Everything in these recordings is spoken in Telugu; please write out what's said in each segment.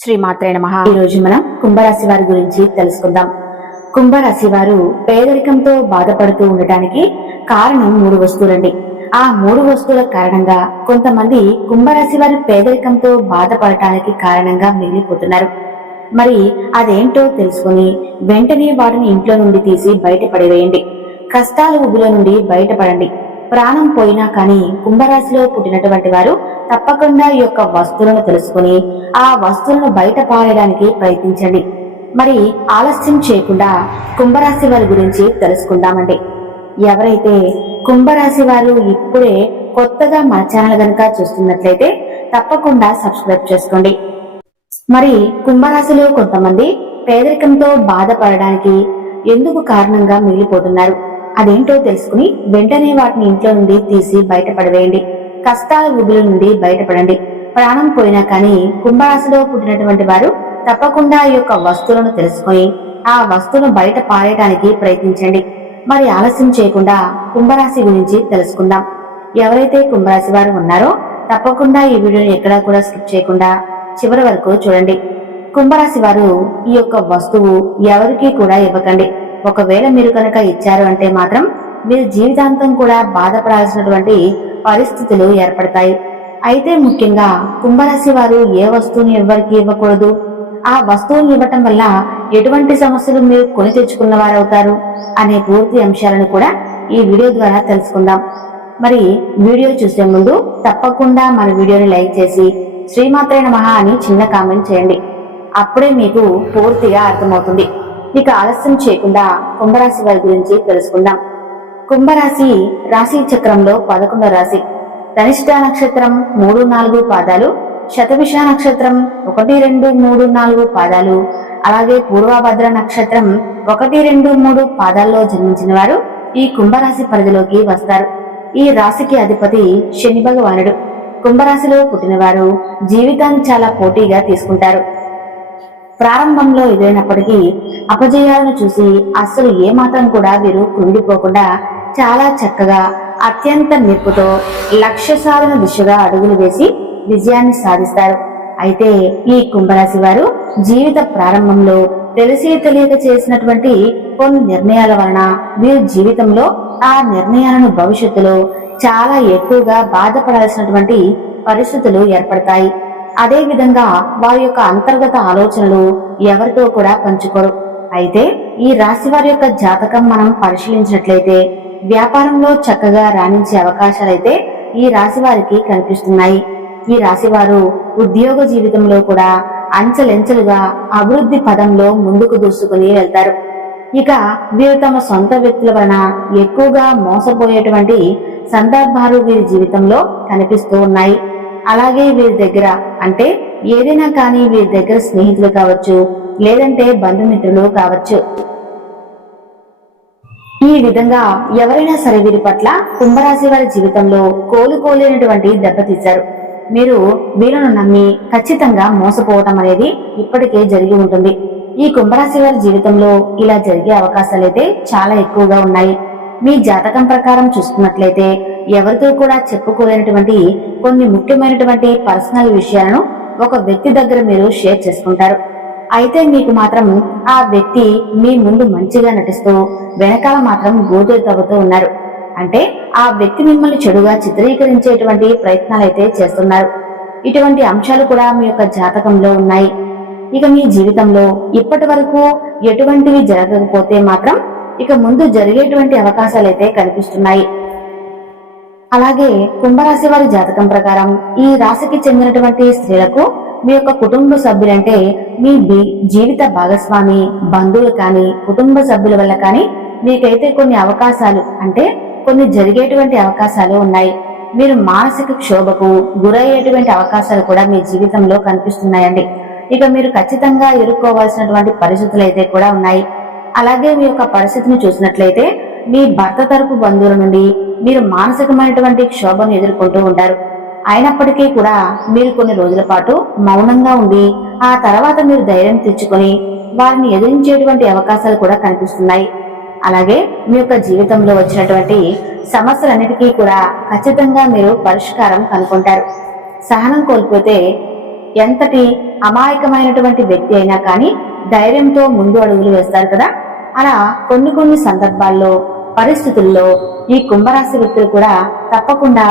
శ్రీమాత్రే నమః. ఈ రోజు మనం కుంభరాశి వారి గురించి తెలుసుకుందాం. కుంభరాశి వారు పేదరికంతో బాధపడుతూ ఉండటానికి కారణం 3 వస్తువులండి. ఆ 3 వస్తువుల కారణంగా కొంతమంది కుంభరాశి వారి పేదరికంతో బాధపడటానికి కారణంగా మిగిలిపోతున్నారు. మరి అదేంటో తెలుసుకుని వెంటనే వాటిని ఇంట్లో నుండి తీసి బయటపడేవేయండి. కష్టాల ఊబిలో నుండి బయటపడండి. ప్రాణం పోయినా కానీ కుంభరాశిలో పుట్టినటువంటి వారు తప్పకుండా ఈ యొక్క వస్తువులను తెలుసుకుని ఆ వస్తువులను బయట పారేయడానికి ప్రయత్నించండి. మరి ఆలస్యం చేయకుండా కుంభరాశి వారి గురించి తెలుసుకుందామండి. ఎవరైతే కుంభరాశి వారు ఇప్పుడే కొత్తగా మన ఛానల్ గనుక చూస్తున్నట్లయితే తప్పకుండా సబ్స్క్రైబ్ చేసుకోండి. మరి కుంభరాశిలో కొంతమంది పేదరికంతో బాధపడడానికి ఎందుకు కారణంగా మిగిలిపోతున్నారు, అదేంటో తెలుసుకుని వెంటనే వాటిని ఇంట్లో నుండి తీసి బయటపడవేయండి. కష్టాల ఊబిల నుండి బయటపడండి. ప్రాణం పోయినా కానీ కుంభరాశిలో పుట్టినటువంటి వారు తప్పకుండా ఈ యొక్క వస్తువులను తెలుసుకుని ఆ వస్తువును బయట పారేయడానికి ప్రయత్నించండి. మరి ఆలస్యం చేయకుండా కుంభరాశి గురించి తెలుసుకుందాం. ఎవరైతే కుంభరాశి వారు ఉన్నారో తప్పకుండా ఈ వీడియోని ఎక్కడా కూడా స్కిప్ చేయకుండా చివరి వరకు చూడండి. కుంభరాశి వారు ఈ యొక్క వస్తువు ఎవరికీ కూడా ఇవ్వకండి. ఒకవేళ మీరు కనుక ఇచ్చారు అంటే మాత్రం మీరు జీవితాంతం కూడా బాధపడాల్సినటువంటి పరిస్థితులు ఏర్పడతాయి. అయితే ముఖ్యంగా కుంభరాశి వారు ఏ వస్తువుని ఎవరికి ఇవ్వకూడదు, ఆ వస్తువుని ఇవ్వటం వల్ల ఎటువంటి సమస్యలు మీరు కొని తెచ్చుకున్న వారవుతారు అనే పూర్తి అంశాలను కూడా ఈ వీడియో ద్వారా తెలుసుకుందాం. మరి వీడియో చూసే ముందు తప్పకుండా మన వీడియోని లైక్ చేసి శ్రీమాత్రే నమః అని చిన్న కామెంట్ చేయండి. అప్పుడే మీకు పూర్తిగా అర్థమవుతుంది. ఇక ఆలస్యం చేయకుండా కుంభరాశి వారి గురించి తెలుసుకుందాం. కుంభరాశి రాశి చక్రంలో 11వ రాశి. ధనిష్ట నక్షత్రం 3-4 పాదాలు, శతభిష నక్షత్రం 1-2-3-4 పాదాలు, అలాగే పూర్వభద్ర నక్షత్రం 1-2-3 పాదాల్లో జన్మించిన వారు ఈ కుంభరాశి పరిధిలోకి వస్తారు. ఈ రాశికి అధిపతి శని భగవానుడు. కుంభరాశిలో పుట్టిన వారు జీవితాన్ని చాలా పోటీగా తీసుకుంటారు. ప్రారంభంలో ఎదురైనప్పటికీ అపజయాలను చూసి అస్సలు ఏమాత్రం కూడా వీరు కృంగిపోకుండా చాలా చక్కగా అత్యంత నిప్పుతో లక్ష్య సాధన దిశగా అడుగులు వేసి విజయాన్ని సాధిస్తారు. అయితే ఈ కుంభరాశి వారు జీవిత ప్రారంభంలో తెలిసి తెలియక చేసినటువంటి కొన్ని నిర్ణయాల వలన వీరు జీవితంలో ఆ నిర్ణయాలను భవిష్యత్తులో చాలా ఎక్కువగా బాధపడాల్సినటువంటి పరిస్థితులు ఏర్పడతాయి. అదే విధంగా వారి యొక్క అంతర్గత ఆలోచనలు ఎవరితో కూడా పంచుకోరు. అయితే ఈ రాశి వారి యొక్క జాతకం మనం పరిశీలించినట్లయితే వ్యాపారంలో చక్కగా రాణించే అవకాశాలైతే ఈ రాశి వారికి కనిపిస్తున్నాయి. ఈ రాశి వారు ఉద్యోగ జీవితంలో కూడా అంచెలంచెలుగా అభివృద్ధి పదంలో ముందుకు దూసుకుని వెళ్తారు. ఇక వీరు తమ సొంత వ్యక్తుల వలన ఎక్కువగా మోసపోయేటువంటి సందర్భాలు వీరి జీవితంలో కనిపిస్తూ ఉన్నాయి. అలాగే వీరి దగ్గర అంటే ఏదైనా కానీ వీరి దగ్గర స్నేహితులు కావచ్చు, లేదంటే బంధుమిత్రులు కావచ్చు. ఈ విధంగా ఎవరైనా సరే వీరి పట్ల కుంభరాశి వారి జీవితంలో కోలుకోలేనటువంటి దెబ్బతీశారు. మీరు వీళ్ళను నమ్మి ఖచ్చితంగా మోసపోవటం అనేది ఇప్పటికే జరిగి ఉంటుంది. ఈ కుంభరాశి వారి జీవితంలో ఇలా జరిగే అవకాశాలైతే చాలా ఎక్కువగా ఉన్నాయి. మీ జాతకం ప్రకారం చూసుకున్నట్లయితే ఎవరితో కూడా చెప్పుకోలేనటువంటి కొన్ని ముఖ్యమైనటువంటి పర్సనల్ విషయాలను ఒక వ్యక్తి దగ్గర మీరు షేర్ చేసుకుంటారు. అయితే మీకు మాత్రం ఆ వ్యక్తి మీ ముందు మంచిగా నటిస్తూ వెనకాల మాత్రం గోతులు తవ్వుతూ ఉన్నారు. అంటే ఆ వ్యక్తి మిమ్మల్ని చెడుగా చిత్రీకరించేటువంటి ప్రయత్నాలైతే చేస్తున్నారు. ఇటువంటి అంశాలు కూడా మీ యొక్క జాతకంలో ఉన్నాయి. ఇక మీ జీవితంలో ఇప్పటి వరకు ఎటువంటివి జరగకపోతే మాత్రం ఇక ముందు జరిగేటువంటి అవకాశాలైతే కనిపిస్తున్నాయి. అలాగే కుంభరాశి వారి జాతకం ప్రకారం ఈ రాశికి చెందినటువంటి స్త్రీలకు మీ యొక్క కుటుంబ సభ్యులంటే మీ జీవిత భాగస్వామి, బంధువులు కానీ కుటుంబ సభ్యుల వల్ల కానీ మీకైతే కొన్ని అవకాశాలు అంటే కొన్ని జరిగేటువంటి అవకాశాలు ఉన్నాయి. మీరు మానసిక క్షోభకు గురయ్యేటువంటి అవకాశాలు కూడా మీ జీవితంలో కనిపిస్తున్నాయండి. ఇక మీరు ఖచ్చితంగా ఎదుర్కోవాల్సినటువంటి పరిస్థితులు అయితే కూడా ఉన్నాయి. అలాగే మీ యొక్క పరిస్థితిని చూసినట్లయితే మీ భర్త తరపు బంధువుల నుండి మీరు మానసికమైనటువంటి క్షోభను ఎదుర్కొంటూ ఉంటారు. అయినప్పటికీ కూడా మీరు కొన్ని రోజుల పాటు మౌనంగా ఉండి ఆ తర్వాత మీరు ధైర్యం తెచ్చుకొని వారిని ఎదిరించేటువంటి అవకాశాలు కూడా కనిపిస్తున్నాయి. అలాగే మీ యొక్క జీవితంలో వచ్చినటువంటి సమస్యలన్నిటికీ కూడా ఖచ్చితంగా మీరు పరిష్కారం కనుక్కుంటారు. సహనం కోల్పోతే ఎంతటి అమాయకమైనటువంటి వ్యక్తి అయినా కానీ ధైర్యంతో ముందు అడుగులు వేస్తారు కదా. అలా కొన్ని సందర్భాల్లో పరిస్థితుల్లో ఈ కుంభరాశి వ్యక్తులు కూడా తప్పకుండా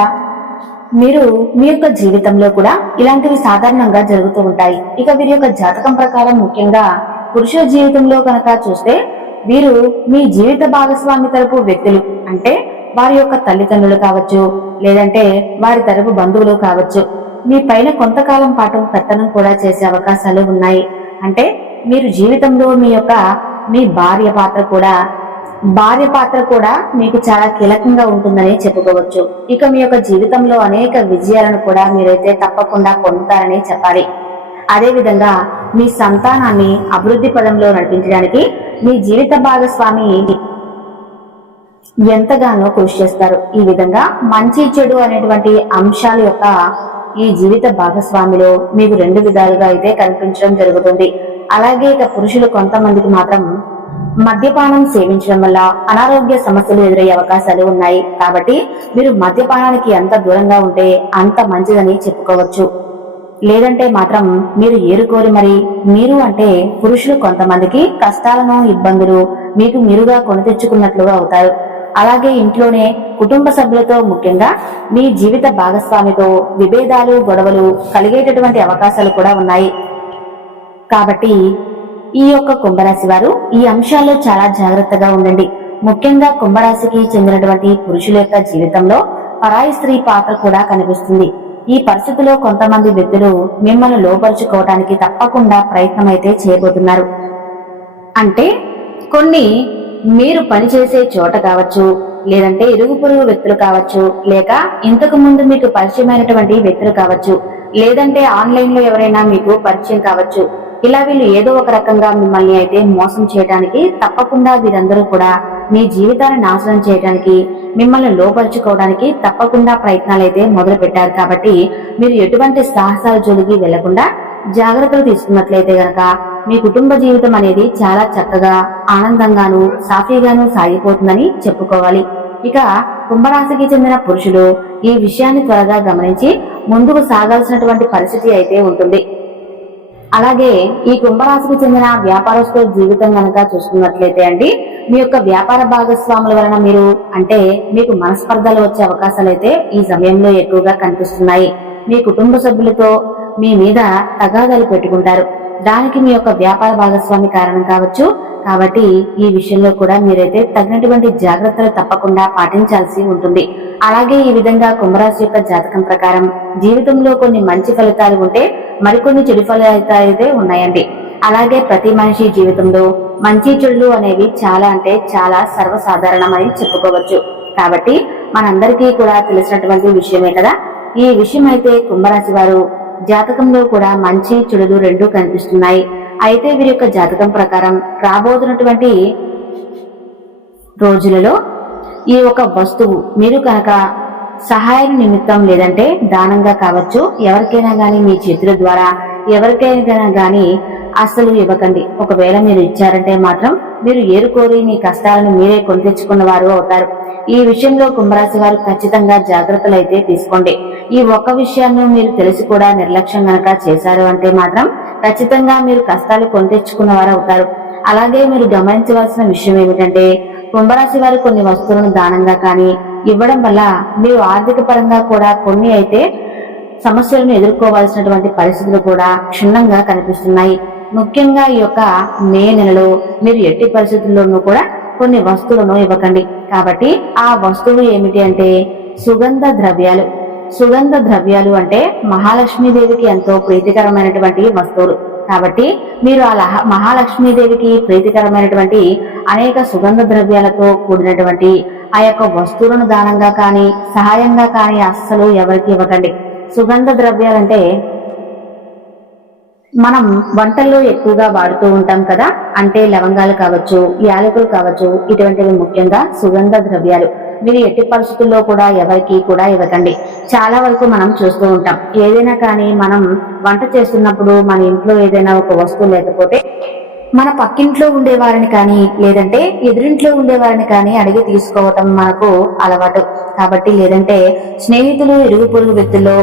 మీరు మీ యొక్క జీవితంలో కూడా ఇలాంటివి సాధారణంగా జరుగుతూ ఉంటాయి. ఇక వీరి యొక్క జాతకం ప్రకారం ముఖ్యంగా పురుషుల జీవితంలో కనుక చూస్తే వీరు మీ జీవిత భాగస్వామి తరపు వ్యక్తులు, అంటే వారి యొక్క తల్లిదండ్రులు కావచ్చు, లేదంటే వారి తరపు బంధువులు కావచ్చు, మీ పైన కొంతకాలం పాటు పెత్తనం కూడా చేసే అవకాశాలు ఉన్నాయి. అంటే మీరు జీవితంలో మీ భార్య పాత్ర కూడా మీకు చాలా కీలకంగా ఉంటుందని చెప్పుకోవచ్చు. ఇక మీ యొక్క జీవితంలో అనేక విజయాలను కూడా మీరైతే తప్పకుండా పొందుతారని చెప్పాలి. అదే విధంగా మీ సంతానాన్ని అభివృద్ధి పదంలో నడిపించడానికి మీ జీవిత భాగస్వామి ఎంతగానో కృషి చేస్తారు. ఈ విధంగా మంచి చెడు అనేటువంటి అంశాల యొక్క ఈ జీవిత భాగస్వామిలో మీకు రెండు విధాలుగా అయితే కనిపించడం జరుగుతుంది. అలాగే ఇక పురుషులు కొంతమందికి మాత్రం మద్యపానం సేవించడం వల్ల అనారోగ్య సమస్యలు ఎదురయ్యే అవకాశాలు ఉన్నాయి. కాబట్టి మీరు మద్యపానానికి ఎంత దూరంగా ఉంటే అంత మంచిదని చెప్పుకోవచ్చు. లేదంటే మాత్రం మీరు ఏరుకోరి మీరు అంటే పురుషులు కొంతమందికి కష్టాలను ఇబ్బందులు మీకు మీరుగా కొని తెచ్చుకున్నట్లుగా అవుతారు. అలాగే ఇంట్లోనే కుటుంబ సభ్యులతో ముఖ్యంగా మీ జీవిత భాగస్వామితో విభేదాలు గొడవలు కలిగేటటువంటి అవకాశాలు కూడా ఉన్నాయి. కాబట్టి ఈ యొక్క కుంభరాశి వారు ఈ అంశాల్లో చాలా జాగ్రత్తగా ఉండండి. ముఖ్యంగా కుంభరాశికి చెందినటువంటి పురుషుల యొక్క జీవితంలో పరాయి స్త్రీ పాత్ర కూడా కనిపిస్తుంది. ఈ పరిస్థితిలో కొంతమంది వ్యక్తులు మిమ్మల్ని లోపరుచుకోవడానికి తప్పకుండా ప్రయత్నం అయితే చేయబోతున్నారు. అంటే కొన్ని మీరు పనిచేసే చోట కావచ్చు, లేదంటే ఇరుగు పొరుగు వ్యక్తులు కావచ్చు, లేక ఇంతకు ముందు మీకు పరిచయమైనటువంటి వ్యక్తులు కావచ్చు, లేదంటే ఆన్లైన్ లో ఎవరైనా మీకు పరిచయం కావచ్చు. ఇలా వీళ్ళు ఏదో ఒక రకంగా మిమ్మల్ని అయితే మోసం చేయడానికి తప్పకుండా వీరందరూ కూడా మీ జీవితాన్ని నాశనం చేయడానికి మిమ్మల్ని లోపరుచుకోవడానికి తప్పకుండా ప్రయత్నాలు అయితే మొదలు పెట్టారు. కాబట్టి మీరు ఎటువంటి సాహసాల జోలికి వెళ్లకుండా జాగ్రత్తలు తీసుకున్నట్లయితే గనక మీ కుటుంబ జీవితం అనేది చాలా చక్కగా ఆనందంగాను సాఫీగాను సాగిపోతుందని చెప్పుకోవాలి. ఇక కుంభరాశికి చెందిన పురుషులు ఈ విషయాన్ని త్వరగా గమనించి ముందుకు సాగాల్సినటువంటి పరిస్థితి అయితే ఉంటుంది. అలాగే ఈ కుంభరాశికి చెందిన వ్యాపారస్తుల జీవితం కనుక చూసుకున్నట్లయితే అండి, మీ యొక్క వ్యాపార భాగస్వాముల వలన మీకు మనస్పర్ధలు వచ్చే అవకాశాలు అయితే ఈ సమయంలో ఎక్కువగా కనిపిస్తున్నాయి. మీ కుటుంబ సభ్యులతో మీ మీద తగాదాలు పెట్టుకుంటారు. దానికి మీ యొక్క వ్యాపార భాగస్వామి కారణం కావచ్చు. కాబట్టి ఈ విషయంలో కూడా మీరైతే తగినటువంటి జాగ్రత్తలు తప్పకుండా పాటించాల్సి ఉంటుంది. అలాగే ఈ విధంగా కుంభరాశి యొక్క జాతకం ప్రకారం జీవితంలో కొన్ని మంచి ఫలితాలు ఉంటే మరికొన్ని చెడు ఫలితాలు అయితే ఉన్నాయండి. అలాగే ప్రతి మనిషి జీవితంలో మంచి చెడులు అనేవి చాలా సర్వసాధారణమని చెప్పుకోవచ్చు. కాబట్టి మనందరికీ కూడా తెలిసినటువంటి విషయమే కదా. ఈ విషయం అయితే కుంభరాశి వారు జాతకంలో కూడా మంచి చెడులు రెండూ కనిపిస్తున్నాయి. అయితే వీరి యొక్క జాతకం ప్రకారం రాబోతున్నటువంటి రోజులలో ఈ ఒక వస్తువు మీరు కనుక సహాయ నిమిత్తం లేదంటే దానంగా కావచ్చు, ఎవరికైనా గాని మీ చేతుల ద్వారా ఎవరికైనా గాని అస్సలు ఇవ్వకండి. ఒకవేళ మీరు ఇచ్చారంటే మాత్రం మీరు ఏరుకోరి మీ కష్టాలను మీరే కొని తెచ్చుకున్న వారు అవుతారు. ఈ విషయంలో కుంభరాశి వారు ఖచ్చితంగా జాగ్రత్తలు అయితే తీసుకోండి. ఈ ఒక్క విషయాన్ని మీరు తెలిసి కూడా నిర్లక్ష్యం గనక చేశారు అంటే మాత్రం ఖచ్చితంగా మీరు కష్టాలు కొని తెచ్చుకున్న వారు అవుతారు. అలాగే మీరు గమనించవలసిన విషయం ఏమిటంటే కుంభరాశి వారు కొన్ని వస్తువులను దానంగా కానీ ఇవ్వడం వల్ల మీరు ఆర్థిక పరంగా కూడా కొన్ని అయితే సమస్యలను ఎదుర్కోవాల్సినటువంటి పరిస్థితులు కూడా క్షుణ్ణంగా కనిపిస్తున్నాయి. ముఖ్యంగా ఈ యొక్క మే నెలలో మీరు ఎట్టి పరిస్థితుల్లోనూ కూడా కొన్ని వస్తువులను ఇవ్వకండి. కాబట్టి ఆ వస్తువు ఏమిటి అంటే సుగంధ ద్రవ్యాలు. సుగంధ ద్రవ్యాలు అంటే మహాలక్ష్మీదేవికి ఎంతో ప్రీతికరమైనటువంటి వస్తువులు. కాబట్టి మీరు ఆ మహాలక్ష్మీదేవికి ప్రీతికరమైనటువంటి అనేక సుగంధ ద్రవ్యాలతో కూడినటువంటి ఆ యొక్క వస్తువులను దానంగా కానీ సహాయంగా కానీ అస్సలు ఎవరికి ఇవ్వకండి. సుగంధ ద్రవ్యాలంటే మనం వంటల్లో ఎక్కువగా వాడుతూ ఉంటాం కదా, అంటే లవంగాలు కావచ్చు, యాలకులు కావచ్చు, ఇటువంటివి ముఖ్యంగా సుగంధ ద్రవ్యాలు. మీరు ఎట్టి పరిస్థితుల్లో కూడా ఎవరికి కూడా ఇవ్వకండి. చాలా వరకు మనం చూస్తూ ఉంటాం, ఏదైనా కానీ మనం వంట చేస్తున్నప్పుడు మన ఇంట్లో ఏదైనా ఒక వస్తువు లేకపోతే మన పక్కింట్లో ఉండేవారిని కానీ లేదంటే ఎదురింట్లో ఉండేవారిని కానీ అడిగి తీసుకోవటం మనకు అలవాటు కాబట్టి, లేదంటే స్నేహితులు ఇరుగు పొరుగు వ్యక్తుల్లో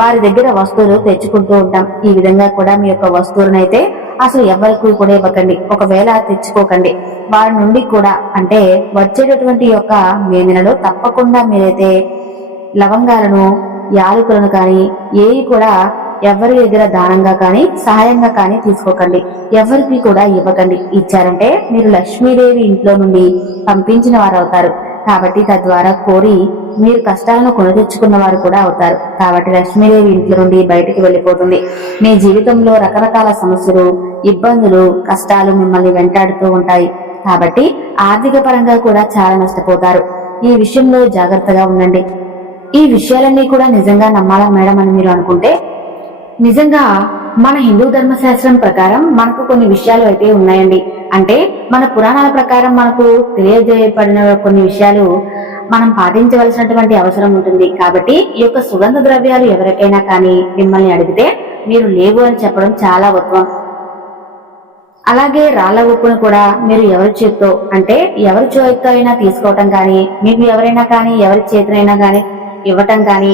వారి దగ్గర వస్తువులు తెచ్చుకుంటూ ఉంటాం. ఈ విధంగా కూడా మీ యొక్క వస్తువులనైతే అసలు ఎవరికి కూడా ఇవ్వకండి. ఒకవేళ తెచ్చుకోకండి. వారి నుండి కూడా అంటే వచ్చేటటువంటి యొక్క మే నెలలో తప్పకుండా మీరైతే లవంగాలను, యాలకులను కానీ ఏవి కూడా ఎవరి దగ్గర దానంగా కానీ సహాయంగా కానీ తీసుకోకండి. ఎవరికి కూడా ఇవ్వకండి. ఇచ్చారంటే మీరు లక్ష్మీదేవి ఇంట్లో నుండి పంపించిన వారు అవుతారు. కాబట్టి తద్వారా కోరి మీరు కష్టాలను కొని తెచ్చుకున్న వారు కూడా అవుతారు. కాబట్టి లక్ష్మీదేవి ఇంట్లో నుండి బయటికి వెళ్ళిపోతుంది. మీ జీవితంలో రకరకాల సమస్యలు, ఇబ్బందులు, కష్టాలు మిమ్మల్ని వెంటాడుతూ ఉంటాయి. కాబట్టి ఆర్థిక పరంగా కూడా చాలా నష్టపోతారు. ఈ విషయంలో జాగ్రత్తగా ఉండండి. ఈ విషయాలన్నీ కూడా నిజంగా నమ్మాలా మేడం అని మీరు అనుకుంటే, నిజంగా మన హిందూ ధర్మశాస్త్రం ప్రకారం మనకు కొన్ని విషయాలు అయితే ఉన్నాయండి. అంటే మన పురాణాల ప్రకారం మనకు తెలియజేయబడిన కొన్ని విషయాలు మనం పాటించవలసినటువంటి అవసరం ఉంటుంది. కాబట్టి ఈ యొక్క సుగంధ ద్రవ్యాలు ఎవరికైనా కానీ మిమ్మల్ని అడిగితే మీరు లేవు అని చెప్పడం చాలా ఉత్తమం. అలాగే రాళ్ల ఉప్పును కూడా మీరు ఎవరి చేత్తో అంటే ఎవరి చేతితో అయినా తీసుకోవటం కానీ, మీకు ఎవరైనా కానీ ఎవరి చేతినైనా కానీ ఇవ్వటం కానీ,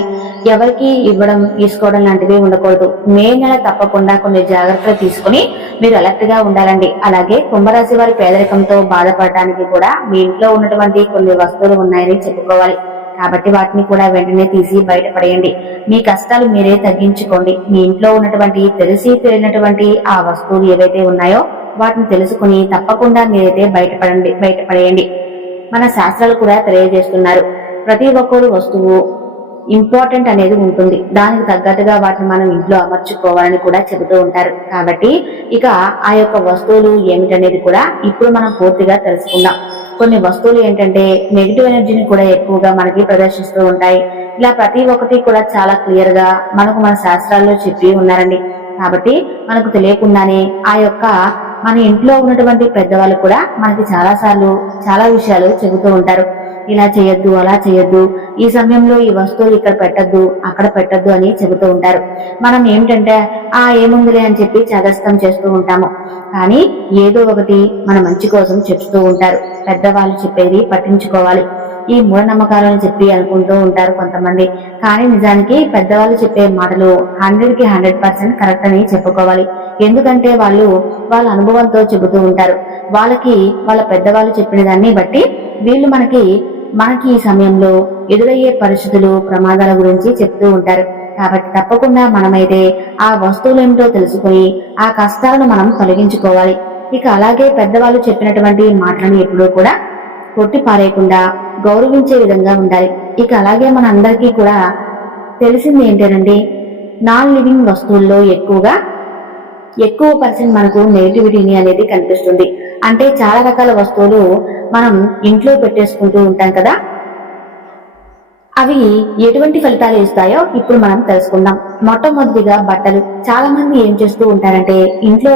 ఎవరికి ఇవ్వడం తీసుకోవడం లాంటివి ఉండకూడదు. మే నెల తప్పకుండా కొన్ని జాగ్రత్తలు తీసుకుని మీరు అలర్ట్ గా ఉండాలండి. అలాగే కుంభరాశి వారి పేదరికంతో బాధపడటానికి కూడా మీ ఇంట్లో ఉన్నటువంటి కొన్ని వస్తువులు ఉన్నాయని చెప్పుకోవాలి. కాబట్టి వాటిని కూడా వెంటనే తీసి బయటపడేయండి. మీ కష్టాలు మీరే తగ్గించుకోండి. మీ ఇంట్లో ఉన్నటువంటి తెలిసి తెలియనటువంటి ఆ వస్తువులు ఏవైతే ఉన్నాయో వాటిని తెలుసుకుని తప్పకుండా మీరైతే బయటపడేయండి. మన శాస్త్రాలు కూడా తెలియజేస్తున్నారు, ప్రతి ఒక్కరు వస్తువు ఇంపార్టెంట్ అనేది ఉంటుంది. దానికి తగ్గట్టుగా వాటిని మనం ఇంట్లో అమర్చుకోవాలని కూడా చెబుతూ ఉంటారు. కాబట్టి ఇక ఆ యొక్క వస్తువులు ఏమిటనేది కూడా ఇప్పుడు మనం పూర్తిగా తెలుసుకుందాం. కొన్ని వస్తువులు ఏంటంటే నెగిటివ్ ఎనర్జీని కూడా ఎక్కువగా మనకి ప్రదర్శిస్తూ ఉంటాయి. ఇలా ప్రతి ఒక్కటి కూడా చాలా క్లియర్ గా మనకు మన శాస్త్రాల్లో చెప్పి ఉన్నారండి. కాబట్టి మనకు తెలియకుండానే ఆ యొక్క మన ఇంట్లో ఉన్నటువంటి పెద్దవాళ్ళు కూడా మనకి చాలా విషయాలు చెబుతూ ఉంటారు. ఇలా చేయొద్దు, అలా చేయొద్దు, ఈ సమయంలో ఈ వస్తువులు ఇక్కడ పెట్టద్దు, అక్కడ పెట్టద్దు అని చెబుతూ ఉంటారు. మనం ఏమిటంటే ఏముందిలే అని చెప్పి చాదస్తం చేస్తూ ఉంటాము. కానీ ఏదో ఒకటి మన మంచి కోసం చెప్తూ ఉంటారు. పెద్దవాళ్ళు చెప్పేది పట్టించుకోవాలి. ఈ మూఢనమ్మకాలను చెప్పి అనుకుంటూ ఉంటారు కొంతమంది. కానీ నిజానికి పెద్దవాళ్ళు చెప్పే మాటలు 100కి 100% కరెక్ట్ అని చెప్పుకోవాలి. ఎందుకంటే వాళ్ళ అనుభవంతో చెబుతూ ఉంటారు. వాళ్ళ పెద్దవాళ్ళు చెప్పిన దాన్ని బట్టి వీళ్ళు మనకి ఈ సమయంలో ఎదురయ్యే పరిస్థితులు, ప్రమాదాల గురించి చెప్తూ ఉంటారు. కాబట్టి తప్పకుండా మనమైతే ఆ వస్తువులు ఏమిటో తెలుసుకుని ఆ కష్టాలను మనం తొలగించుకోవాలి. ఇక అలాగే పెద్దవాళ్ళు చెప్పినటువంటి మాటలను ఎప్పుడూ కూడా కొట్టి పారేయకుండా గౌరవించే విధంగా ఉండాలి. ఇక అలాగే మన అందరికీ కూడా తెలిసింది ఏంటంటే నాన్ లివింగ్ వస్తువుల్లో ఎక్కువ పర్సెంట్ మనకు నెగిటివిటీని అనేది కనిపిస్తుంది. అంటే చాలా రకాల వస్తువులు మనం ఇంట్లో పెట్టేసుకుంటూ ఉంటాం కదా, అవి ఎటువంటి ఫలితాలు ఇస్తాయో ఇప్పుడు మనం తెలుసుకుందాం. మొట్టమొదటిగా బట్టలు. చాలా మంది ఏం చేస్తూ ఉంటారంటే ఇంట్లో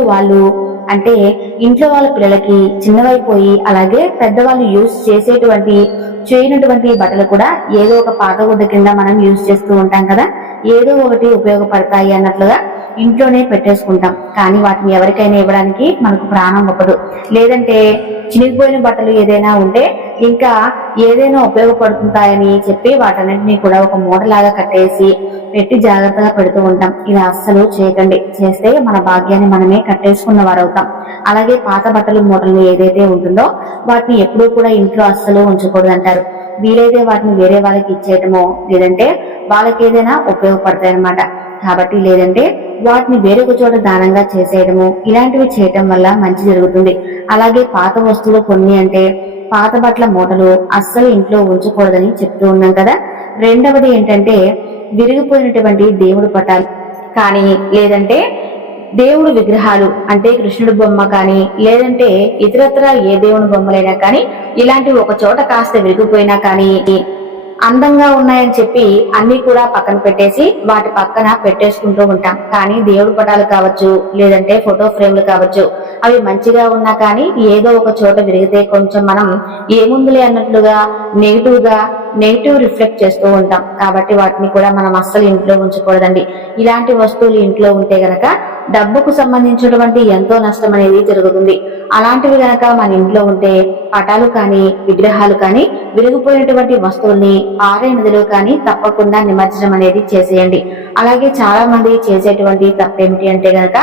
వాళ్ళ పిల్లలకి చిన్నవైపోయి అలాగే పెద్దవాళ్ళు యూజ్ చేయనటువంటి బట్టలు కూడా ఏదో ఒక పాత గుడ్డ కింద మనం యూజ్ చేస్తూ ఉంటాం కదా, ఏదో ఒకటి ఉపయోగపడతాయి అన్నట్లుగా ఇంట్లోనే పెట్టేసుకుంటాం. కానీ వాటిని ఎవరికైనా ఇవ్వడానికి మనకు ప్రాణం ఒప్పదు. లేదంటే చినిగిపోయిన బట్టలు ఏదైనా ఉంటే ఇంకా ఏదైనా ఉపయోగపడుతుంటాయని చెప్పి వాటన్నిటినీ కూడా ఒక మూటలాగా కట్టేసి పెట్టి జాగ్రత్తగా పెడుతూ ఉంటాం. ఇలా అస్సలు చేయకండి. చేస్తే మన భాగ్యాన్ని మనమే కట్టేసుకున్న వారు అవుతాం. అలాగే పాత బట్టలు మూటలు ఏదైతే ఉంటుందో వాటిని ఎప్పుడూ కూడా ఇంట్లో అస్సలు ఉంచకూడదు అంటారు. వీలైతే వాటిని వేరే వాళ్ళకి ఇచ్చేయటమో లేదంటే వాళ్ళకి ఏదైనా ఉపయోగపడతాయి అన్నమాట. కాబట్టి లేదంటే వాటిని వేరొక చోట దానంగా చేసేయడము, ఇలాంటివి చేయటం వల్ల మంచి జరుగుతుంది. అలాగే పాత వస్తువులు కొన్ని అంటే పాత బట్టల మూటలు అస్సలు ఇంట్లో ఉంచకూడదని చెప్తూ ఉన్నాం కదా. రెండవది ఏంటంటే విరిగిపోయినటువంటి దేవుడు పటాలు కానీ లేదంటే దేవుడు విగ్రహాలు అంటే కృష్ణుడి బొమ్మ కానీ లేదంటే ఇతరత్ర ఏ దేవుని బొమ్మలైనా కానీ ఇలాంటివి ఒక చోట కాస్త విరిగిపోయినా కానీ అందంగా ఉన్నాయని చెప్పి అన్ని కూడా పక్కన పెట్టేసి వాటి పక్కన పెట్టేసుకుంటూ ఉంటాం. కానీ దేవుడి పటాలు కావచ్చు లేదంటే ఫోటో ఫ్రేమ్లు కావచ్చు, అవి మంచిగా ఉన్నా కానీ ఏదో ఒక చోట విరిగితే కొంచెం మనం ఏముందులే అన్నట్లుగా నెగిటివ్ రిఫ్లెక్ట్ చేస్తూ ఉంటాం. కాబట్టి వాటిని కూడా మనం అస్సలు ఇంట్లో ఉంచకూడదండి. ఇలాంటి వస్తువులు ఇంట్లో ఉంటే గనక డబ్బుకు సంబంధించినటువంటి ఎంతో నష్టం అనేది జరుగుతుంది. అలాంటివి గనక మన ఇంట్లో ఉంటే పటాలు కానీ విగ్రహాలు కానీ విరిగిపోయినటువంటి వస్తువుల్ని పారే నదిలో కానీ తప్పకుండా నిమజ్జనం అనేది చేసేయండి. అలాగే చాలా మంది చేసేటువంటి తప్పేమిటి అంటే గనక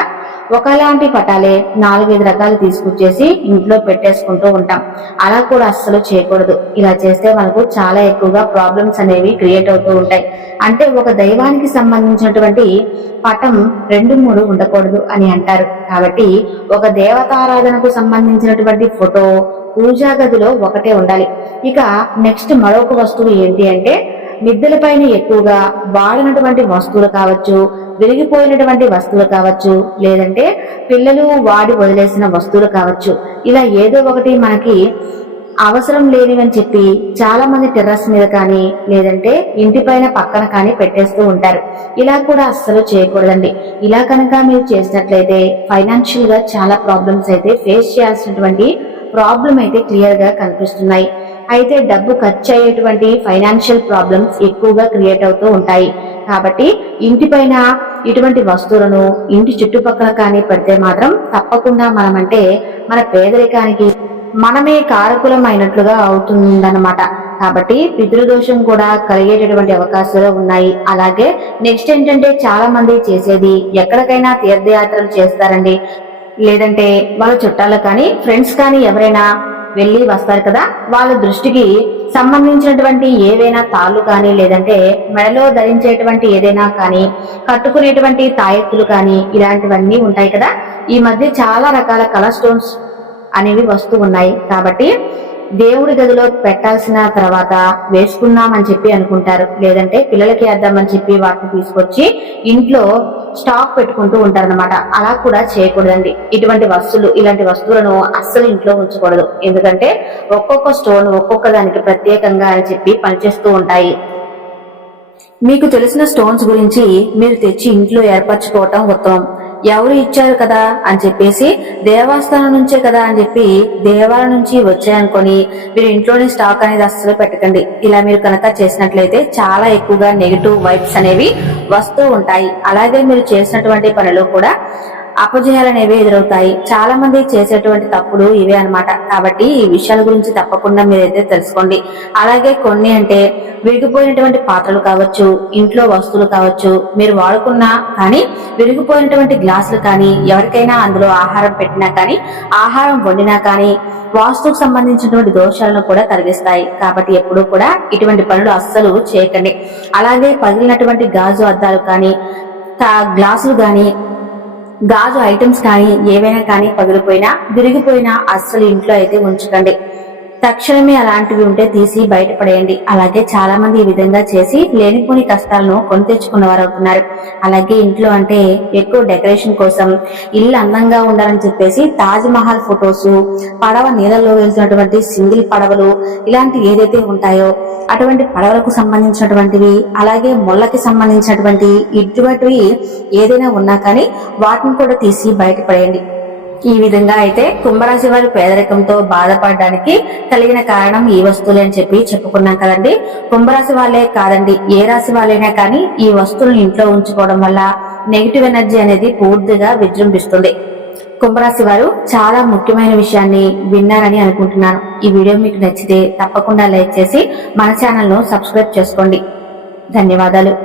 ఒకలాంటి పటాలే 4-5 రకాలు తీసుకొచ్చేసి ఇంట్లో పెట్టేసుకుంటూ ఉంటాం. అలా కూడా అస్సలు చేయకూడదు. ఇలా చేస్తే మనకు చాలా ఎక్కువగా ప్రాబ్లమ్స్ అనేవి క్రియేట్ అవుతూ ఉంటాయి. అంటే ఒక దైవానికి సంబంధించినటువంటి పటం 2-3 ఉండకూడదు అని అంటారు. కాబట్టి ఒక దేవతారాధనకు సంబంధించినటువంటి ఫోటో పూజా గదిలో ఒకటే ఉండాలి. ఇక నెక్స్ట్ మరొక వస్తువు ఏంటి అంటే మిద్దెలపైన ఎక్కువగా వాడినటువంటి వస్తువులు కావచ్చు, విరిగిపోయినటువంటి వస్తువులు కావచ్చు, లేదంటే పిల్లలు వాడి వదిలేసిన వస్తువులు కావచ్చు, ఇలా ఏదో ఒకటి మనకి అవసరం లేనివని చెప్పి చాలా మంది టెర్రస్ మీద కానీ లేదంటే ఇంటి పక్కన కానీ పెట్టేస్తూ ఉంటారు. ఇలా కూడా అస్సలు చేయకూడదండి. ఇలా కనుక మీరు చేసినట్లయితే ఫైనాన్షియల్ గా చాలా ప్రాబ్లమ్స్ అయితే ఫేస్ చేయాల్సినటువంటి ప్రాబ్లం అయితే క్లియర్ గా కనిపిస్తున్నాయి. అయితే డబ్బు ఖర్చు అయ్యేటువంటి ఫైనాన్షియల్ ప్రాబ్లమ్స్ ఎక్కువగా క్రియేట్ అవుతూ ఉంటాయి. కాబట్టి ఇంటిపైన ఇటువంటి వస్తువులను ఇంటి చుట్టుపక్కల కానీ పెడితే మాత్రం తప్పకుండా మనమంటే మన పేదరికానికి మనమే కారకులం అయినట్లుగా అవుతుందన్నమాట. కాబట్టి పితృదోషం కూడా కలిగేటటువంటి అవకాశాలు ఉన్నాయి. అలాగే నెక్స్ట్ ఏంటంటే చాలా మంది చేసేది ఎక్కడికైనా తీర్థయాత్రలు చేస్తారండి, లేదంటే వాళ్ళ చుట్టాలు కానీ ఫ్రెండ్స్ కానీ ఎవరైనా వెళ్ళి వస్తారు కదా, వాళ్ళ దృష్టికి సంబంధించినటువంటి ఏవైనా తాళ్ళు కానీ లేదంటే మెడలో ధరించేటువంటి ఏదైనా కానీ కట్టుకునేటువంటి తాయెత్తులు కానీ ఇలాంటివన్నీ ఉంటాయి కదా. ఈ మధ్య చాలా రకాల కలర్ స్టోన్స్ అనేవి వస్తూ ఉన్నాయి. కాబట్టి దేవుడి గదిలో పెట్టాల్సిన తర్వాత వేసుకున్నామని చెప్పి అనుకుంటారు, లేదంటే పిల్లలకి వేద్దామని చెప్పి వాటిని తీసుకొచ్చి ఇంట్లో స్టాక్ పెట్టుకుంటూ ఉంటారన్నమాట. అలా కూడా చేయకూడదండి. ఇలాంటి వస్తువులను అస్సలు ఇంట్లో ఉంచకూడదు. ఎందుకంటే ఒక్కొక్క స్టోన్ ఒక్కొక్క దానికి ప్రత్యేకంగా అని చెప్పి పనిచేస్తూ ఉంటాయి. మీకు తెలిసిన స్టోన్స్ గురించి మీరు తెచ్చి ఇంట్లో ఏర్పరచుకోవటం ఉత్తమం. ఎవరు ఇచ్చారు కదా అని చెప్పేసి దేవస్థానం నుంచే కదా అని చెప్పి దేవాలయం నుంచి వచ్చాయనుకొని మీరు ఇంట్లోనే స్టాక్ అనేది అస్సలు పెట్టకండి. ఇలా మీరు కనుక చేసినట్లయితే చాలా ఎక్కువగా నెగిటివ్ వైబ్స్ అనేవి వస్తూ ఉంటాయి. అలాగే మీరు చేసినటువంటి పనులు కూడా అపజయాలు అనేవి ఎదురవుతాయి. చాలా మంది చేసేటువంటి తప్పులు ఇవే అన్నమాట. కాబట్టి ఈ విషయాల గురించి తప్పకుండా మీరైతే తెలుసుకోండి. అలాగే కొన్ని అంటే విరిగిపోయినటువంటి పాత్రలు కావచ్చు, ఇంట్లో వస్తువులు కావచ్చు, మీరు వాడుకున్నా కానీ విరిగిపోయినటువంటి గ్లాసులు కానీ, ఎవరికైనా అందులో ఆహారం పెట్టినా కానీ, ఆహారం వండినా కానీ వాస్తుకు సంబంధించినటువంటి దోషాలను కూడా కలిగిస్తాయి. కాబట్టి ఎప్పుడూ కూడా ఇటువంటి పనులు అస్సలు చేయకండి. అలాగే పగిలినటువంటి గాజు అద్దాలు కానీ, గ్లాసులు కానీ, గాజు ఐటమ్స్ కానీ ఏవైనా కానీ పగిలిపోయినా విరిగిపోయినా అస్సలు ఇంట్లో అయితే ఉంచకండి. తక్షణమే అలాంటివి ఉంటే తీసి బయటపడేయండి. అలాగే చాలా మంది ఈ విధంగా చేసి లేనిపోని కష్టాలను కొని తెచ్చుకున్న వారు అవుతున్నారు. అలాగే ఇంట్లో అంటే ఎక్కువ డెకరేషన్ కోసం ఇల్లు అందంగా ఉండాలని చెప్పేసి తాజ్ మహల్ ఫొటోస్, పడవ నీళ్ళలో వెళ్తున్నటువంటి సింగిల్ పడవలు, ఇలాంటి ఏదైతే ఉంటాయో అటువంటి పడవలకు సంబంధించినటువంటివి, అలాగే మొల్లకి సంబంధించినటువంటి ఇటువంటివి ఏదైనా ఉన్నా కానీ వాటిని కూడా తీసి బయటపడేయండి. ఈ విధంగా అయితే కుంభరాశి వారు పేదరికంతో బాధపడడానికి కలిగిన కారణం ఈ వస్తువులే అని చెప్పి చెప్పుకున్నాం కదండి. కుంభరాశి వాళ్ళే కాదండి, ఏ రాశి వాళ్ళైనా కానీ ఈ వస్తువులను ఇంట్లో ఉంచుకోవడం వల్ల నెగిటివ్ ఎనర్జీ అనేది పూర్తిగా విజృంభిస్తుంది. కుంభరాశి వారు చాలా ముఖ్యమైన విషయాన్ని విన్నారని అనుకుంటున్నాను. ఈ వీడియో మీకు నచ్చితే తప్పకుండా లైక్ చేసి మన ఛానల్ ను సబ్స్క్రైబ్ చేసుకోండి. ధన్యవాదాలు.